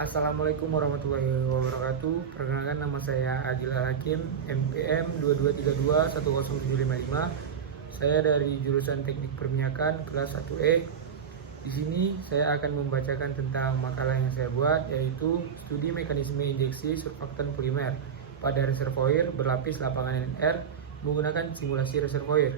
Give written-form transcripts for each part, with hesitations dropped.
Assalamualaikum warahmatullahi wabarakatuh. Perkenalkan, nama saya Adil Hakim, MPM 22321075. Saya dari jurusan Teknik Perminyakan kelas 1E. Di sini saya akan membacakan tentang makalah yang saya buat, yaitu studi mekanisme injeksi surfaktan polimer pada reservoir berlapis lapangan NR menggunakan simulasi reservoir.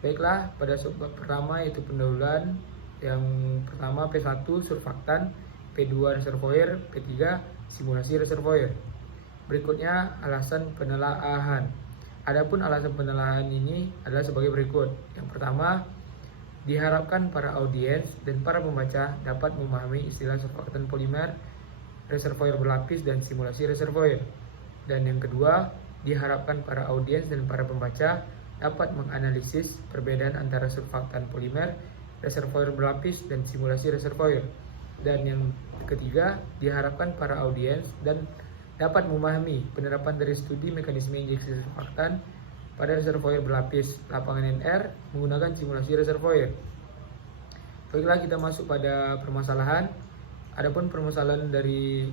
Baiklah, pada subbab pertama yaitu pendahuluan. Yang pertama P1 surfaktan, P2 reservoir, P3 simulasi reservoir. Berikutnya alasan penelaahan. Adapun alasan penelaahan ini adalah sebagai berikut. Yang pertama, diharapkan para audiens dan para pembaca dapat memahami istilah surfaktan polimer, reservoir berlapis, dan simulasi reservoir. Dan yang kedua, diharapkan para audiens dan para pembaca dapat menganalisis perbedaan antara surfaktan polimer, reservoir berlapis, dan simulasi reservoir. Dan yang ketiga, diharapkan para audiens dan dapat memahami penerapan dari studi mekanisme injeksi surfaktan pada reservoir berlapis lapangan NR menggunakan simulasi reservoir. Baiklah, kita masuk pada permasalahan. Adapun permasalahan dari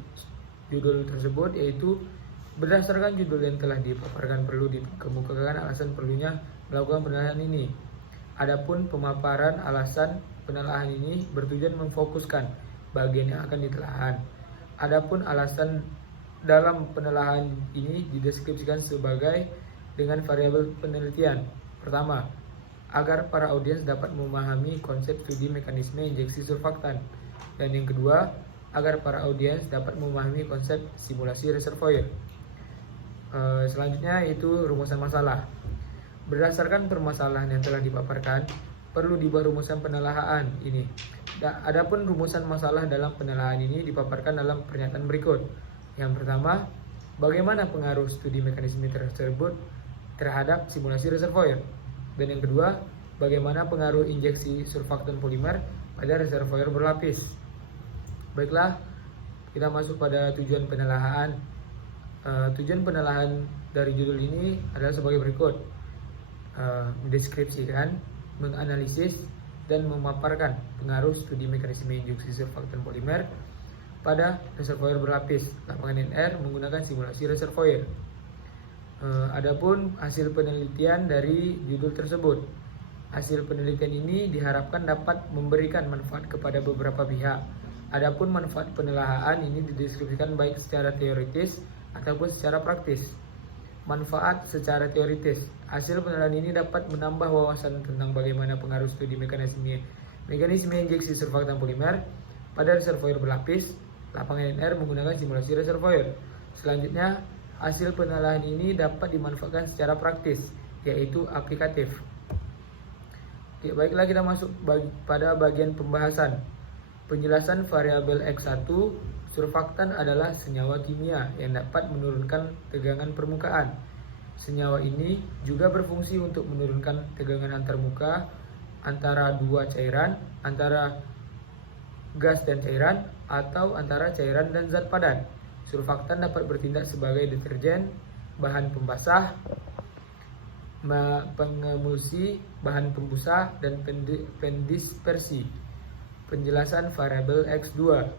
judul tersebut yaitu berdasarkan judul yang telah dipaparkan perlu dikemukakan alasan perlunya melakukan penelaahan ini. Adapun pemaparan alasan penelaahan ini bertujuan memfokuskan bagian yang akan ditelaah. Adapun alasan dalam penelaahan ini dideskripsikan sebagai dengan variabel penelitian. Pertama, agar para audiens dapat memahami konsep studi mekanisme injeksi surfaktan. Dan yang kedua, agar para audiens dapat memahami konsep simulasi reservoir. Selanjutnya yaitu rumusan masalah. Berdasarkan permasalahan yang telah dipaparkan, perlu dibuat rumusan penelaahan ini. Adapun rumusan masalah dalam penelaahan ini dipaparkan dalam pernyataan berikut. Yang pertama, bagaimana pengaruh studi mekanisme tersebut terhadap simulasi reservoir. Dan yang kedua, bagaimana pengaruh injeksi surfaktan polimer pada reservoir berlapis. Baiklah, kita masuk pada tujuan penelaahan. Tujuan penelaahan dari judul ini adalah sebagai berikut. Mendeskripsikan, menganalisis, dan memaparkan pengaruh studi mekanisme injeksi surfaktan polimer pada reservoir berlapis lapangan NR menggunakan simulasi reservoir. Adapun hasil penelitian dari judul tersebut. Hasil penelitian ini diharapkan dapat memberikan manfaat kepada beberapa pihak. Adapun manfaat penelaahan ini dideskripsikan baik secara teoritis ataupun secara praktis. Manfaat secara teoritis. Hasil penelitian ini dapat menambah wawasan tentang bagaimana pengaruh studi mekanisme injeksi surfaktan polimer pada reservoir berlapis lapangan NR menggunakan simulasi reservoir. Selanjutnya, hasil penelitian ini dapat dimanfaatkan secara praktis, yaitu aplikatif. Oke, baiklah, kita masuk pada bagian pembahasan. Penjelasan variabel X1. Surfaktan adalah senyawa kimia yang dapat menurunkan tegangan permukaan. Senyawa ini juga berfungsi untuk menurunkan tegangan antarmuka antara dua cairan, antara gas dan cairan, atau antara cairan dan zat padat. Surfaktan dapat bertindak sebagai deterjen, bahan pembasah, pengemulsi, bahan pembusah, dan pendispersi. Penjelasan variabel X2.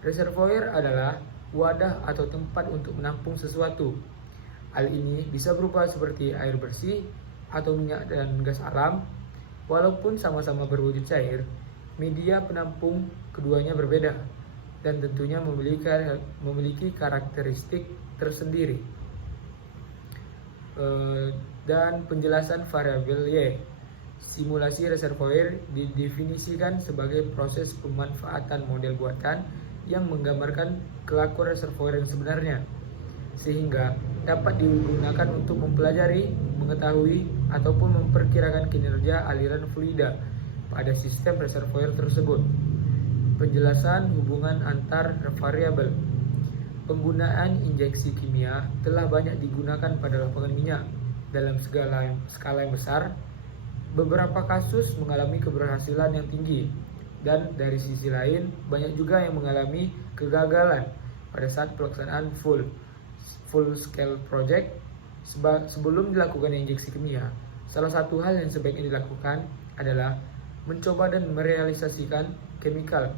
Reservoir adalah wadah atau tempat untuk menampung sesuatu. Hal ini bisa berupa seperti air bersih atau minyak dan gas alam. Walaupun sama-sama berwujud cair, media penampung keduanya berbeda dan tentunya memiliki karakteristik tersendiri. Dan penjelasan variabel Y. Simulasi reservoir didefinisikan sebagai proses pemanfaatan model buatan yang menggambarkan kelakuan reservoir yang sebenarnya, sehingga dapat digunakan untuk mempelajari, mengetahui, ataupun memperkirakan kinerja aliran fluida pada sistem reservoir tersebut. Penjelasan hubungan antar variabel. Penggunaan injeksi kimia telah banyak digunakan pada lapangan minyak dalam skala yang besar. Beberapa kasus mengalami keberhasilan yang tinggi, dan dari sisi lain banyak juga yang mengalami kegagalan pada saat pelaksanaan full scale project. Sebelum dilakukan injeksi kimia, salah satu hal yang sebaiknya dilakukan adalah mencoba dan merealisasikan chemical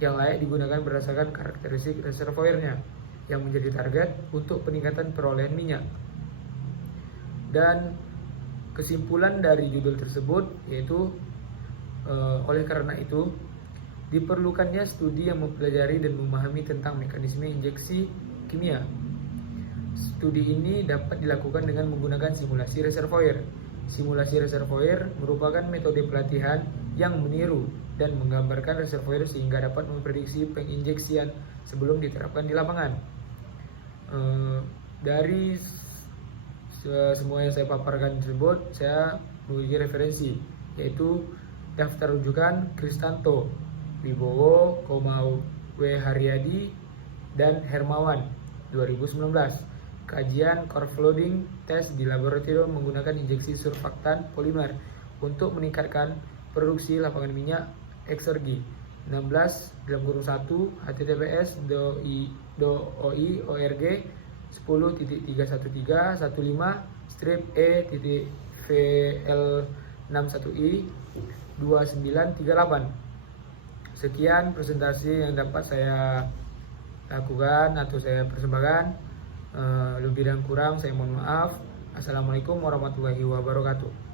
yang layak digunakan berdasarkan karakteristik reservoirnya yang menjadi target untuk peningkatan perolehan minyak. Dan kesimpulan dari judul tersebut yaitu oleh karena itu diperlukannya studi yang mempelajari dan memahami tentang mekanisme injeksi kimia. Studi ini dapat dilakukan dengan menggunakan simulasi reservoir. Simulasi reservoir merupakan metode pelatihan yang meniru dan menggambarkan reservoir sehingga dapat memprediksi penginjeksian sebelum diterapkan di lapangan. Dari semua yang saya paparkan tersebut, saya memiliki referensi, yaitu daftar rujukan Kristanto, Wibowo, W. Haryadi, dan Hermawan 2019. Kajian core flooding test di laboratorium menggunakan injeksi surfaktan polimer untuk meningkatkan produksi lapangan minyak eksergi 16/1 https://doi.org 10.1.313/E.VL61I 2938. Sekian presentasi yang dapat saya lakukan atau saya persembahkan. Lebih dan kurang saya mohon maaf. Assalamualaikum warahmatullahi wabarakatuh.